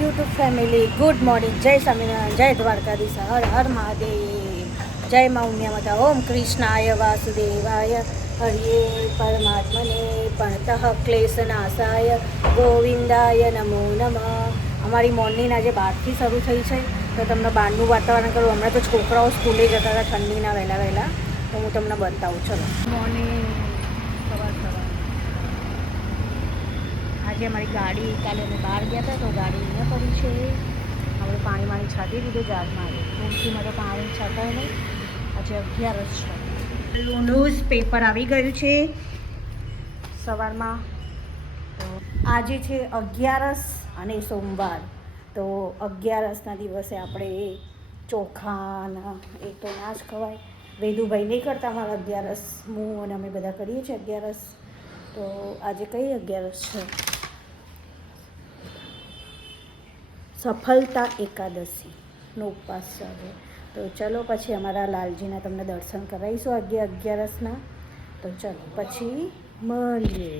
YouTube family, good morning. જય સ્વામિનારાયણ, જય દ્વારકાધીશ, હર હર મહાદેવ, જય મા ઉમિયા માતા. ઓમ કૃષ્ણાય વાસુદેવાય હરિયે પરમાત્મને પરતઃ ક્લેશનાશાય ગોવિંદાય નમો નમઃ. અમારી મોર્નિંગ આજે 12થી શરૂ થઈ છે, તો તમને બહારનું વાતાવરણ કરું. હમણાં તો છોકરાઓ સ્કૂલે જતા હતા ઠંડીના વહેલા, તો હું તમને બતાવું. ચલો મોર્નિંગ, સવાર આજે અમારી ગાડી, કાલે અમે બહાર ગયા હતા તો ગાડી અહીંયા પડી છે. આપણે પાણી છાંટી દીધું જારમાં. તુલસીમાં તો પાણી છાંટાય નહીં. આજે 11 છે. ન્યૂઝ પેપર આવી ગયું છે સવારમાં. તો આજે છે 11 અને સોમવાર. તો 11ના દિવસે આપણે ચોખાના એ તો ના જ ખવાય. વેદુભાઈ નહીં કરતા મારા 11, હું અને અમે બધા કરીએ છીએ 11. તો આજે કઈ 11 છે? સફળતા એકાદશીનો ઉપવાસ છે. તો ચલો પછી અમારા લાલજીના તમને દર્શન કરાવીશું 11ના. તો ચલો પછી મળીએ.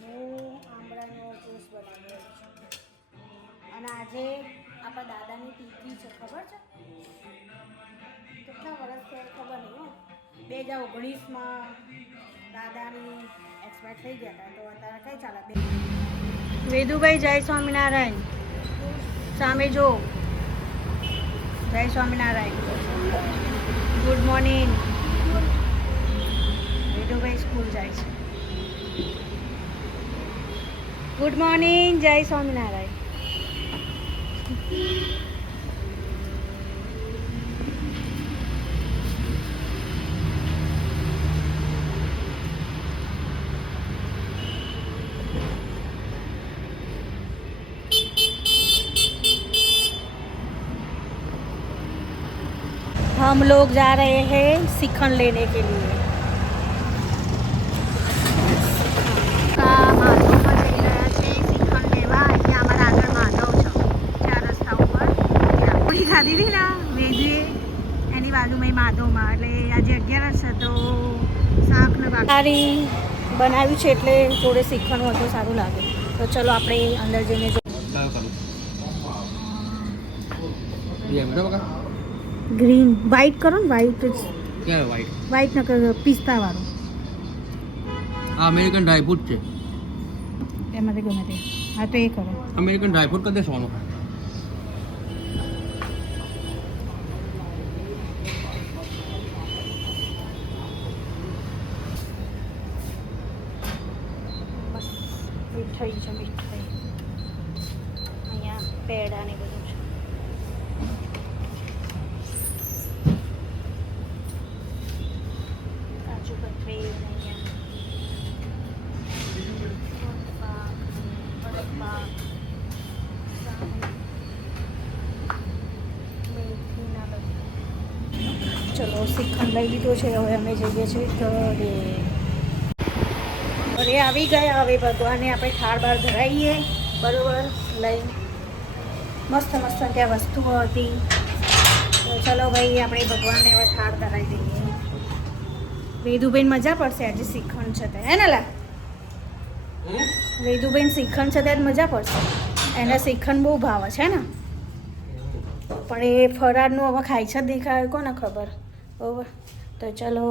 હું આંબળાનો જ્યુસ બનાવી રહી છું. અને આજે આપણા દાદાની તિથિ છે, ખબર છે? કેટલા વર્ષ થયા ખબર નહીં. 2019માં દાદાની એક્સપાયર થઈ ગયા હતા. તો અત્યારે કઈ ચાલે? વેદુભાઈ, જય સ્વામિનારાયણ. સામે જો, જય સ્વામિનારાયણ. Good morning. વેદુભાઈ સ્કૂલ જાય છે. ગુડ મોર્નિંગ, જય સ્વામિનારાયણ. हम लोग जा रहे हैं श्रीखंड लेने के लिए. માધવમાં જઈ રહ્યા છે શ્રીખંડ લેવા. અહીંયા અમારા આગળ માધવ છે, 4 રસ્તા ઉપર. પૂરી ખાધી હતી ને વેજીએ, એની બાજુમાં માધવમાં. એટલે આજે 11 છે તો શાક ને સારી બનાવ્યું છે, એટલે જોડે શ્રીખંડ વધુ સારું લાગે. તો ચલો આપણે અંદર જઈને ગ્રીન વ્હાઈટ કરો ને. વ્હાઈટ ન કરો, પિસ્તા વાળું. આ અમેરિકન ડ્રાયફ્રૂટ છે. એમાંથી ગમે તે. હા તો એ કરો. અમેરિકન ડ્રાયફ્રૂટ કરી દેશો. મીઠાઈ છે, મીઠાઈ. અહીંયા પેડા ને બધું છે. કાજુ કતરી ચલો શ્રીખંડ લઈ લીધો છે. હવે અમે જઈએ છીએ ઘરે. ઘરે આવી ગયા. હવે ભગવાનને આપણે થાળ બાર ધરાવીએ, બરાબર લઈ. મસ્ત ત્યાં વસ્તુઓ હતી. તો ચલો ભાઈ, આપણે ભગવાનને હવે થાળ ધરાવી દઈએ. વેદુભાઈ મજા પડશે આજે શ્રીખંડ છે તે, હે ને લા? વેદુભાઈ શ્રીખંડ છે ત્યારે મજા પડશે. એને શ્રીખંડ બહુ ભાવે છે ને, પણ એ ફરાળનું હવે ખાય છે, દેખાય કોને ખબર. બરાબર, તો ચલો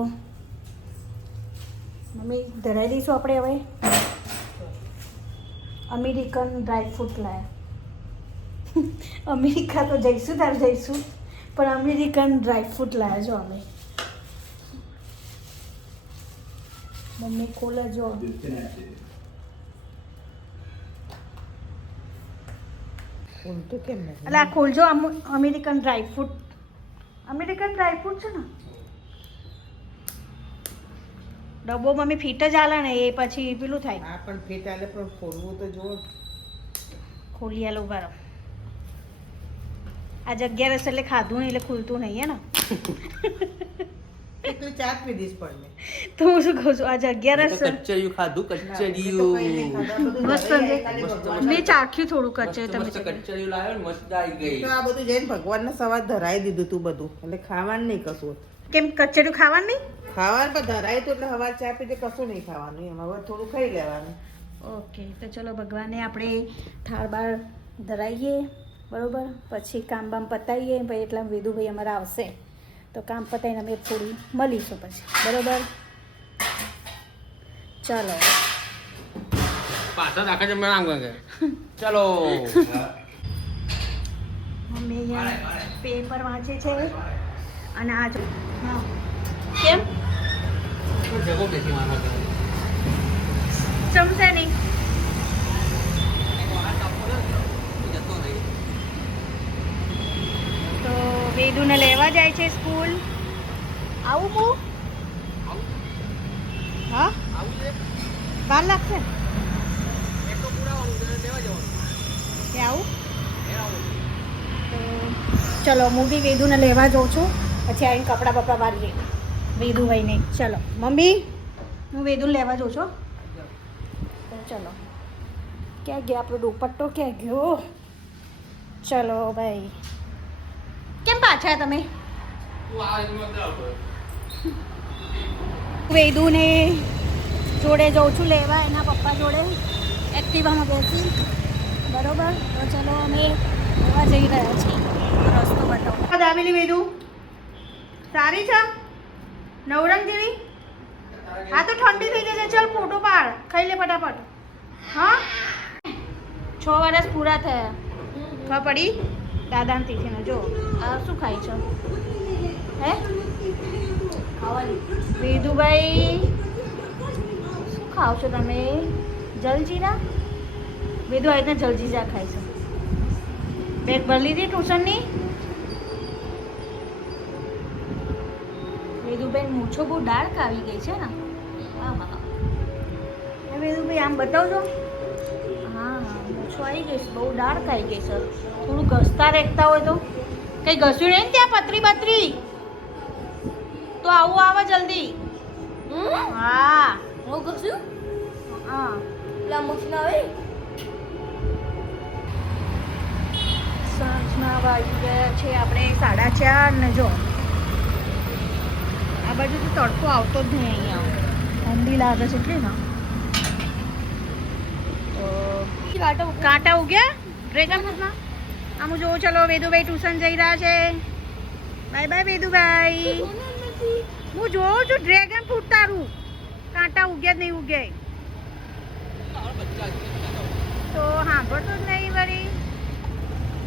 મમ્મી ધરાવી દઈશું આપણે. હવે અમેરિકન ડ્રાયફ્રૂટ લાયા. અમેરિકા તો જઈશું, તાર જઈશું પણ અમેરિકન ડ્રાયફ્રૂટ લાવ્યા છો અમે. મમ્મી ખોલે જો. એટલે આ ખોલજો અમેરિકન ડ્રાયફ્રૂટ. અમેરિકન ડ્રાયફ્રૂટ છે ને ડબ્બો મમ્મી ફીટ જ આલે ને એ પછી પેલું થાય. હા પણ ફીટ આલે પણ ખોલવું તો જો. ખોલી આલો બારો. આ જગ્યા રસ એટલે ખાધું નહીં એટલે ખુલતું નહીં હે ને. એટલી ચા પીધીશ પણ મેં. તો હું શું કહું છું આ જગ્યા રસ કચરિયું ખાધું મેં તો કંઈ નહીં કચરિયું. ખાધા, બધું મસ્ત ઘરે છે. ખાલી મસ્ત ભગવાન- મેં ચાખ્યું થોડું કચ્ચે મસ્ત તમે મસ્ત કચરિયું લાવ્યો ને મસ્ત આવી ગઈ. તો આ બધું જઈને ભગવાનને સવાર ધરાઈ દીધું તું બધું એટલે ખાવાનું નહીં કશું. કેમ કચેરું ખાવાનું નહીં. ખાવાનું પણ ધરાય તો એટલે સવાર ચા પીધે કશું નહીં ખાવાનું એમ હવે થોડું ખાઈ લેવાનું. ઓકે તો ચલો ભગવાનને આપણે થાળ બાર ધરાઈએ બરોબર પછી કામ બામ પતાવીએ ભાઈ એટલા વેદુભાઈ અમારા આવશે તો કામ પતાવીને અમે થોડી મળીશું પછી બરોબર. ચલો પાછળ રાખે છે મેં આમ કરે ચલો. મમ્મી અહીંયા પેપર વાંચે છે અને આ જો હા કેમ જગો બેસી મારવા કરે. જમશે નહીં. જતો નહીં. તો વેદુને લેવા જાય છે સ્કૂલ. આવું હું હા આવું છે વાર લાગશે એક તો પુરાવાનું છે લેવા જવાનું. કે આવું. એ આવું. તો ચલો હું બી વેદુને લેવા જાઉં છું પછી આવીને કપડાં બપડા વાળીએ વેદુભાઈ નહીં. ચલો મમ્મી હું વેદુને લેવા જાઉં છું. તો ચલો ક્યાં ગયા આપણો દુપટ્ટો ક્યાં ગયો. ચલો ભાઈ કેમ પાછા તમે. તું આ રીતમાં આવતો. વેદુને જોડે જાઉં છું લેવા એના પપ્પા જોડે એક્ટિવામાં બેસી બરોબર. તો ચલો અમે લેવા જઈ રહ્યા છીએ. રસ્તો બતાવો દાબેલી વેદુ સારી છે નવરંગ જેવી. હા તો ઠંડી થઈ જશે. ચાલ ફોટો પાડ ખાઈ લે ફટાફટ. હા 6 વર્ષ પૂરા થયા. ખબર પડી દાદાને ટિફિન જો આ શું ખાય છે હે ખાવાની. વેદુભાઈ શું ખાવ છો તમે. જલજીરા. વેદુ આવી રીતના જલજીરા ખાય છે. બેગ ભરી લીધી ટ્યુશનની. વેદુભાઈ મૂછો બહુ ડાર્ક આવી ગઈ છે ને. હા હા વેદુભાઈ આમ બતાવજો. હા મૂછો આવી ગઈ છે બહુ ડાર્ક આવી ગઈ છે. થોડું ઘસતા રહેતા હોય તો કંઈ ઘસ્યું નહીં ને ત્યાં પતરી બતરી તો આવું આવે જલ્દી. હા હું ઘસ્યું. હા પેલા મશીન આવે. સાંજના વાગી ગયા છે આપણે 4:30 ને જો આ બાજુ તો તડકો આવતો જ નહીં. અહીંયા ઠંડી લાગે છે એટલી ને. તો કાંટા ઉગ્યા ડ્રેગન ફ્રૂટમાં. આમ જોઉં ચલો વેદુભાઈ ટ્યુશન જઈ રહ્યા છે. બાય બાય વેદુભાઈ. હું જોઉં છું ડ્રેગન ફ્રૂટ તારું કાંટા ઉગ્યા જ નહીં ઉગ્યા તો સાંભળતો જ નહીં વળી.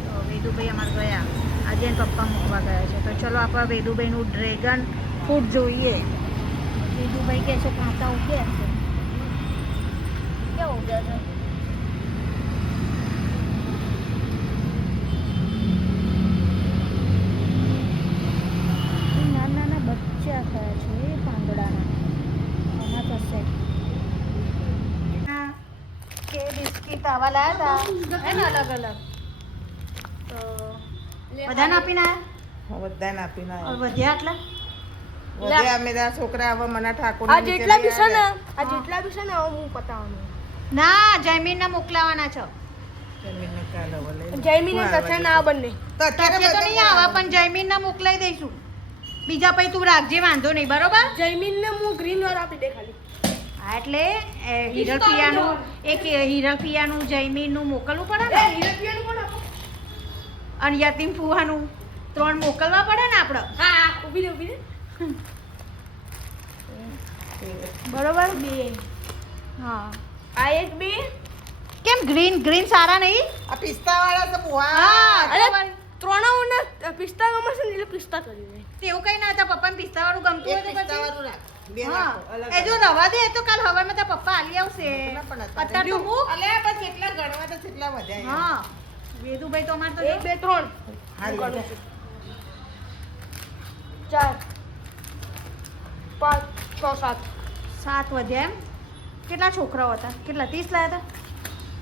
તો વેદુભાઈ અમારે ગયા આજે એના પપ્પા મૂકવા ગયા છે. તો ચલો આપણે વેદુભાઈનું ડ્રેગન ફ્રૂટ જોઈએ. વેદુભાઈ કહે છે કાંટા ઉગ્યા છે. ક્યાં ઉગ્યા છે. નાના નાના બચ્ચા થયા છે પાંદડાના. આમાં થશે કે બિસ્કીટ આવા લાયા હતા હે ને અલગ અલગ. તો બધાને આપીને આવ્યા. બધાને આપીને और આવ્યા. વધ્યા આટલા. વધે અમે તારા છોકરા હવે મને ઠાકોર આ જેટલા બી છે ને આ જેટલા બી છે ને હવે હું પતાવવાનું. ના જયમીનને મોકલાવાના છો. જયમીને તથા ના બંને અત્યારે તો નહીં આવા પણ જયમીનને મોકલાઈ દઈશું. બીજા પછી તું રાખજે વાંધો નહીં બરોબર. જયમીનને હું ગ્રીન વાળા આપી દે ખાલી. હા એટલે હિરલ પિયાનું એક હિરલ પિયાનું જયમીનનું મોકલવું પડે ને હિરપિયાનું પણ આપો. અને યતીમ ફુવાનું 3 મોકલવા પડે ને આપણે. હા ઊભી રે ઊભી રે. બરોબર બે. હા આ એક બે કેમ ગ્રીન ગ્રીન સારા નહીં. આ પિસ્તા વાળા તો હા અરે ત્રણેયને પિસ્તા ગમે છે ને એટલે પિસ્તા કરી દે. તેવું કઈ ના હતા પપ્પાને પિસ્તાવાળું ગમતું એક હોય તો પિસ્તાવાળું પછી રાખ. બે હા રાખો, અલગ એ જો અલગ. રવા દે એ તો કાલ હવારમાં તારા પપ્પા આલી આવશે ના પણ અત્યારે તો હું અલ્યા બસ એટલા ગણવા તો કેટલા વધ્યા હા વેદુભાઈ તો અમારે તો 1 2 3 હારી હું લે. કરું છું. 4 5 6 7 સાત વધ્યા એમ કેટલા છોકરાઓ હતા કેટલા 30 લાયા હતા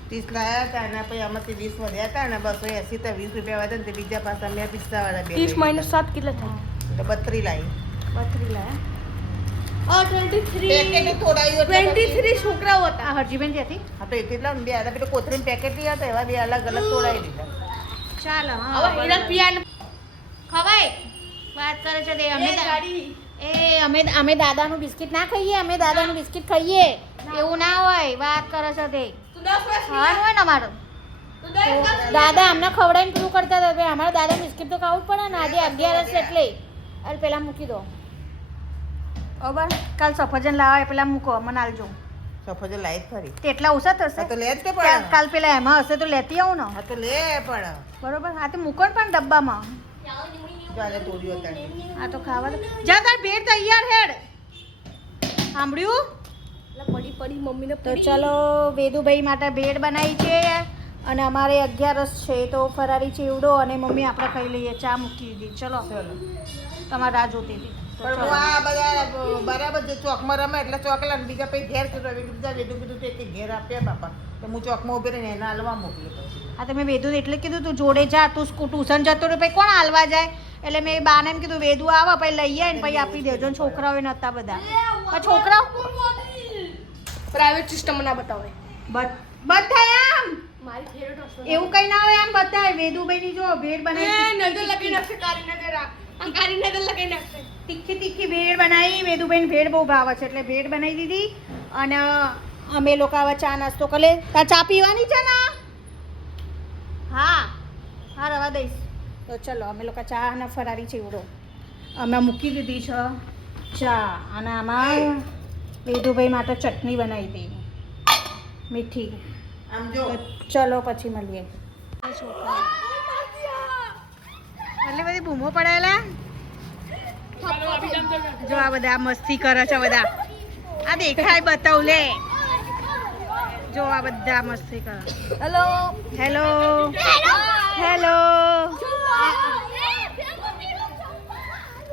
30 લાયા હતા અને પછી આમાંથી 20 વધ્યા હતા અને 280 તો 20 રૂપિયા વધે ને તે બીજા પાછા મેં પિસ્તાવાળા બે 30 - 7 કેટલા થાય? એટલે 32 લાવી 32 લાયા 23 પેકેટ તોડાયું એટલે 23 છોકરાઓ હતા. આ હરજીબેન ત્યાંથી હા તો એટલા ને બે આડા પેલું કોથરીમ પેકેટ લઈ હતા એવા બે અલગ અલગ તોડાવી દીધા ચાલ હવે હા હીરા પિયાને ખવાય વાત કરે છે તે અમે એ ગાડી અમે દાદાનું બિસ્કિટ ના ખાઈએ અમે દાદાનું બિસ્કિટ ખાઈએ એવું ના હોય વાત કરે છે તે તું 10 વર્ષ ખાવાનું હોય ને અમારું તું 10 વર્ષ દાદા અમને ખવડાવીને પૂરું કરતા હતા ભાઈ અમારા દાદા બિસ્કિટ તો ખાવું જ પડે ને આજે 11 છે એટલે અરે પેલા મૂકી દો બરાબર કાલ સફરજન લાવો એ પેલા મૂકો મને આલજો સફરજન લાઈટ ખરી તેટલા ઓછા થશે હા તો લે જ કે કાલ પણ કાલ પેલા એમાં હશે તો લેતી આવું ને હા તો લે પણ બરોબર હા તો મૂકો ને પણ ડબ્બામાં જો આજે તોડ્યું હતા આ તો ખાવા દો જા તાર ભેટ તૈયાર હેડ સાંભળ્યું એટલે પડી પડી મમ્મીને તો ચલો વેદુભાઈ માટે ભેળ બનાવી છે અને અમારે 11 છે તો ફરારી ચેવડો અને મમ્મી આપણે ખાઈ લઈએ ચા મૂકી દીધી ચલો ચલો તમારે રાહ જોતી હતી તો પણ ચલો. હું આ બધા બરાબર જે ચોકમાં રમે એટલે ચોકલા ને બીજા પછી ઘેર કીધું બીજા વેડું કીધું તે ઘેર આપ્યા બાપા તો હું ચોકમાં ઉભી રહીને એને હાલવા મોકલી પછી આ તમે વેદુ એટલે કીધું તું જોડે જા તું ટ્યુશન જતો રહ્યો પછી કોણ હાલવા જાય એટલે મેં બાને એમ કીધું વેદુ આવે પછી લઈ આવે ને પછી આપી દેજો ને છોકરાઓ નતા બધા પણ છોકરાઓ પ્રાઇવેટ સિસ્ટમ ના બતાવે. બધા આમ મારી ફેવરેટ વસ્તુ એવું કઈ ના હોય આમ બધા વેદુભાઈની જો ભેળ બનાવી નજર લગી નાખશે કારીનગર આ કારીનગર લગી નાખશે. તીખી તીખી ભેળ બનાવી વેદુભાઈને ભેળ બહુ ભાવે છે એટલે ભેળ બનાવી દીધી અને અમે લોકો આવા ચા નાસ્તો કરે તાર ચા પીવાની છે ને હા હા રવા દઈશ તો ચલો અમે લોકો ચા અને ફરારી ચેવડો અમે મૂકી દીધી છે ચા અને આમાં વેદુભાઈ માટે ચટણી બનાવી હતી મીઠી આમ જો તો ચલો પછી મળીએ એટલે બધી બૂમો પડાયેલા જો આ બધા મસ્તી કરે છે બધા આ દેખાય બતાવ લે જો આ બધા મસ્તી કરે હેલો હેલો હેલો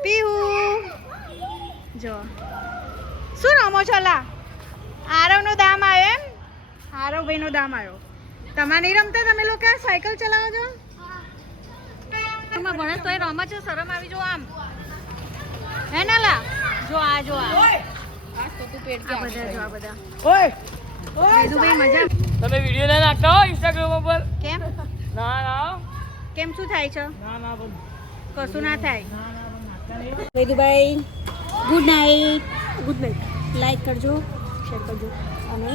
પીહુ જો શું રમો છો લા આરવનો દામ આવ્યો એમ આરવભાઈનો દામ આવ્યો તમારે નહીં રમતા તમે લોકો સાયકલ ચલાવો છો એમાં ગણેશ તોય રમે છે શરમ આવી જો આમ હે ના લા જો આ જો આ આ બધા જો આ બધા ઓય વેદુભાઈ મજા તમે વિડીયો ના નાખતા હો ઇન્સ્ટાગ્રામ ઉપર કેમ ના ના કેમ શું થાય છે ના ના બોલ કશું ના થાય ના ના બોલ વેદુભાઈ good night good night. Like કરજો શેર કરજો અને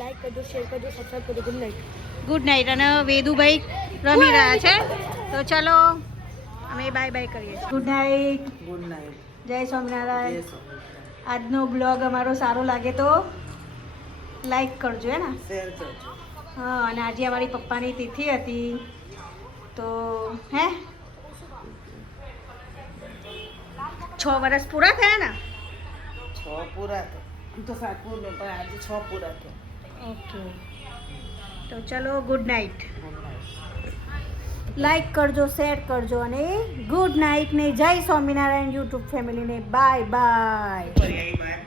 લાઈક કરજો શેર કરજો સબસ્ક્રાઇબ કરજો. Good night. ગુડ નાઇટ અને વેદુભાઈ રમી રહ્યા છે તો ચલો અમે બાય બાય કરીએ છીએ ગુડ નાઇટ ગુડ નાઇટ જય સ્વામિનારાયણ યસ આજનો બ્લોગ અમારો સારો લાગે તો લાઈક કરજો હે ને શેર કરજો હા અને આજે અમારી પપ્પાની તિથિ હતી તો હે 6 વર્ષ પૂરા થયા ને 6 પૂરા તો આમ તો 7 પૂરા પણ આજે 6 પૂરા થયા ઓકે તો ચલો good night good night like કરજો શેર કરજો અને ગુડ નાઇટ ને જય સ્વામિનારાયણ યુટ્યુબ ફેમિલીને બાય બાય ફરી આવી બાય